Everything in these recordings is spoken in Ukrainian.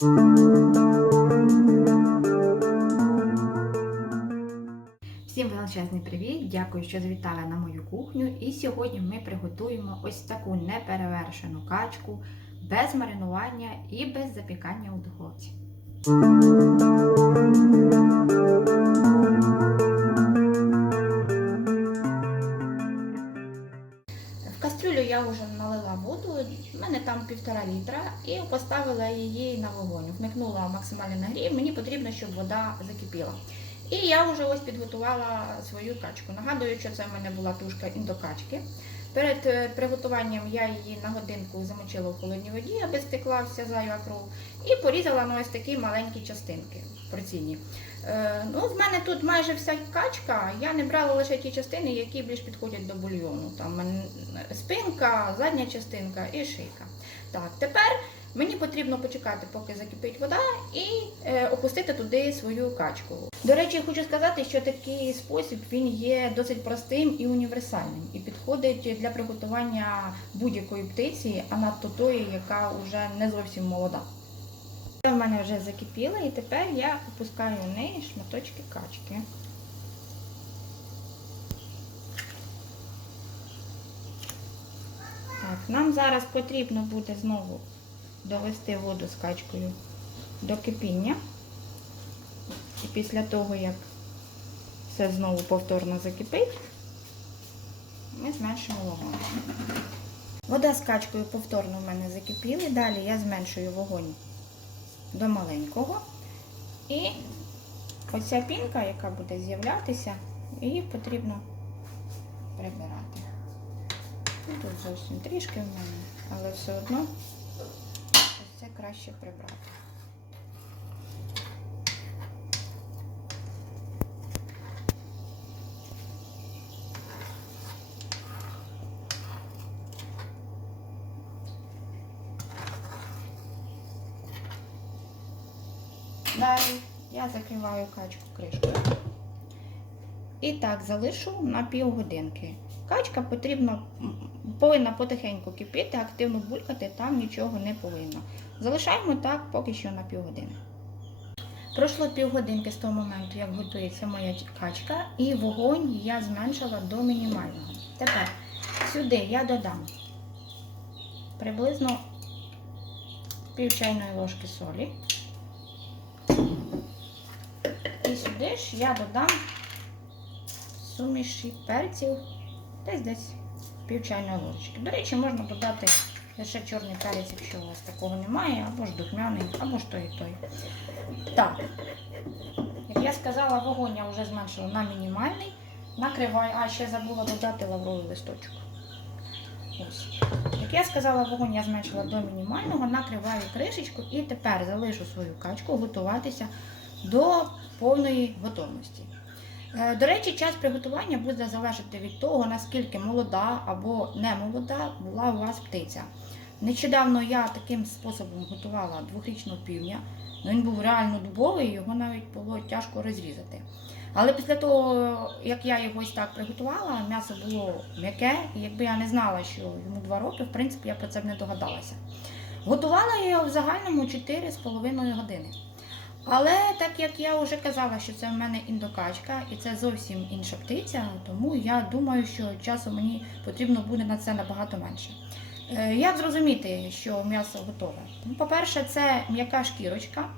Всім величезний привіт! Дякую, що завітали на мою кухню. І сьогодні ми приготуємо ось таку неперевершену качку без маринування і без запікання у духовці. Налила воду, в мене там півтора літра, і поставила її на вогонь. Вмикнула максимальний нагрів. Мені потрібно, щоб вода закипіла. І я вже ось підготувала свою качку. Нагадую, що це в мене була тушка індокачки. Перед е, приготуванням я її на годинку замочила в холодній воді, аби стекла вся зайва кров, і порізала на ось такі маленькі частинки порційні. Е, ну, в мене тут майже вся качка, я не брала лише ті частини, які більш підходять до бульйону. Там спинка, задня частинка і шийка. Так, тепер Мені потрібно почекати, поки закипить вода, і е, опустити туди свою качку. До речі, хочу сказати, що такий спосіб він є досить простим і універсальним, і підходить для приготування будь-якої птиці, а надто тої, яка вже не зовсім молода. Це в мене вже закипіло, і тепер я опускаю в неї шматочки качки. Так, Нам зараз потрібно буде знову довести воду з качкою до кипіння. І після того, як все знову повторно закипить, ми зменшимо вогонь. Вода з качкою повторно в мене закипіла. Далі я зменшую вогонь до маленького. І оця пінка, яка буде з'являтися, її потрібно прибирати. Тут зовсім трішки в мене, але все одно це краще прибрати. Далі я закриваю качку кришкою. І так залишу на півгодинки. Качка потрібно, повинна потихеньку кипіти, активно булькати, там нічого не повинно. Залишаємо так поки що на півгодини. Пройшло півгодинки з того моменту, як готується моя качка, і вогонь я зменшила до мінімального. Тепер сюди я додам приблизно пів чайної ложки солі. І сюди ж я додам суміші перців десь десь пів чайної ложечки. До речі, можна додати лише чорний перець, якщо у вас такого немає, або ж духмяний, або ж той і той. Так, як я сказала, вогонь я вже зменшила на мінімальний. Накриваю, а ще забула додати лавровий листочок. Ось. Як я сказала, вогонь я зменшила до мінімального, накриваю кришечку і тепер залишу свою качку готуватися до повної готовності. Е, До речі, час приготування буде залежати від того, наскільки молода або не молода була у вас птиця. Нещодавно я таким способом готувала двохрічного півня. Ну, Він був реально дубовий, його навіть було тяжко розрізати. Але після того, як я його ось так приготувала, м'ясо було м'яке, і якби я не знала, що йому 2 роки, в принципі, я про це б не догадалася. Готувала я його в загальному 4,5 години. Але так як я вже казала, що це в мене індокачка і це зовсім інша птиця, тому я думаю, що часу мені потрібно буде на це набагато менше. Е, Як зрозуміти, що м'ясо готове? Ну, По-перше, це м'яка шкірочка,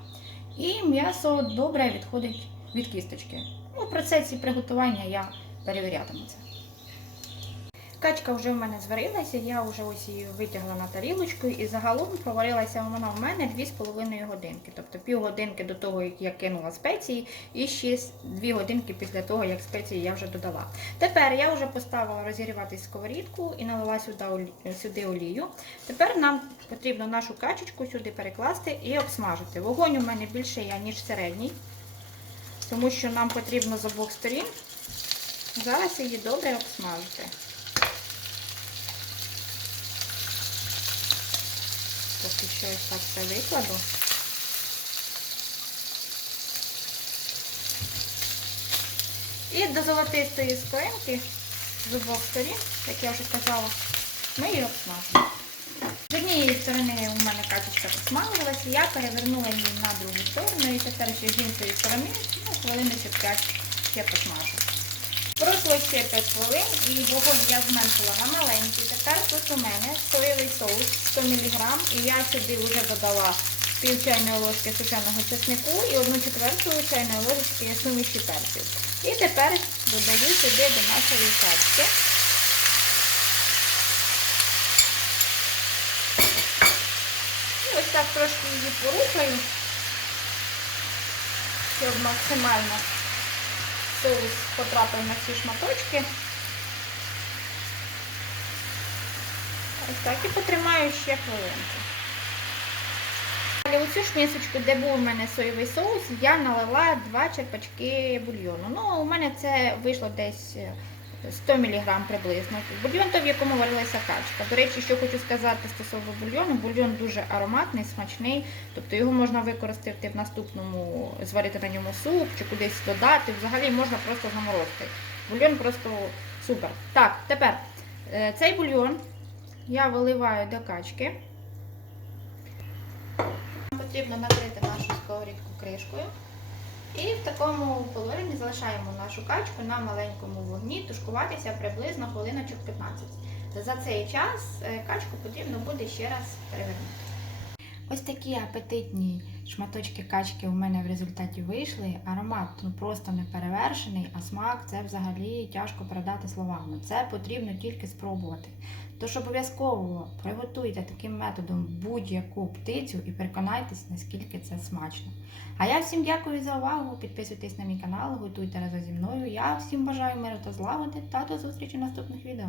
і м'ясо добре відходить від кісточки. У процесі приготування я перевірятиму це. Качка вже в мене зварилася, я вже ось її витягла на тарілочку і загалом проварилася вона в мене 2,5 годинки. Тобто півгодинки до того, як я кинула спеції, і ще 2 годинки після того, як спеції я вже додала. Тепер я вже поставила розігріватись сковорідку і налила сюди, олію. Тепер нам потрібно нашу качечку сюди перекласти і обсмажити. Вогонь у мене більше є, ніж середній, тому що нам потрібно з обох сторін зараз її добре обсмажити. Поки що ось так все викладу. І до золотистої скоринки з обох сторін, як я вже казала, ми її обсмажимо. Вже однієї сторони у мене качечка посмалювалася, я перевернула її на другу сторону і тепер ще з іншої сторони ну, хвилиночок 5 ще посмажу. Пройшло ще 5 хвилин і вогонь я зменшила на маленький. Тепер тут у мене соєвий соус 100 мг і я сюди вже додала пів чайної ложки сушеного чеснику і одну четверту чайної ложечки суміші перців. І тепер додаю сюди до нашої качки. І ось так трошки її порухаю, щоб максимально соус потрапив на всі шматочки. Ось так і потримаю ще хвилинку. Далі у цю ж місочку, де був у мене соєвий соус, я налила два черпачки бульйону. Ну, у мене це вийшло десь 100 мг приблизно. Бульйон той, в якому варилася качка. До речі, що хочу сказати стосовно бульйону, бульйон дуже ароматний, смачний, тобто його можна використати в наступному, зварити на ньому суп чи кудись додати. Взагалі можна просто заморозити. Бульйон просто супер. Так, тепер е, цей бульйон я виливаю до качки. Потрібно накрити нашу сковорідку кришкою. І в такому положенні залишаємо нашу качку на маленькому вогні тушкуватися приблизно хвилиночок 15. За цей час е, качку потрібно буде ще раз перевернути. Ось такі апетитні шматочки качки у мене в результаті вийшли. Аромат ну, просто не перевершений, а смак це взагалі тяжко передати словами. Це потрібно тільки спробувати. Тож обов'язково приготуйте таким методом будь-яку птицю і переконайтесь, наскільки це смачно. А я всім дякую за увагу. Підписуйтесь на мій канал, готуйте разом зі мною. Я всім бажаю миру та злагоди та до зустрічі в наступних відео.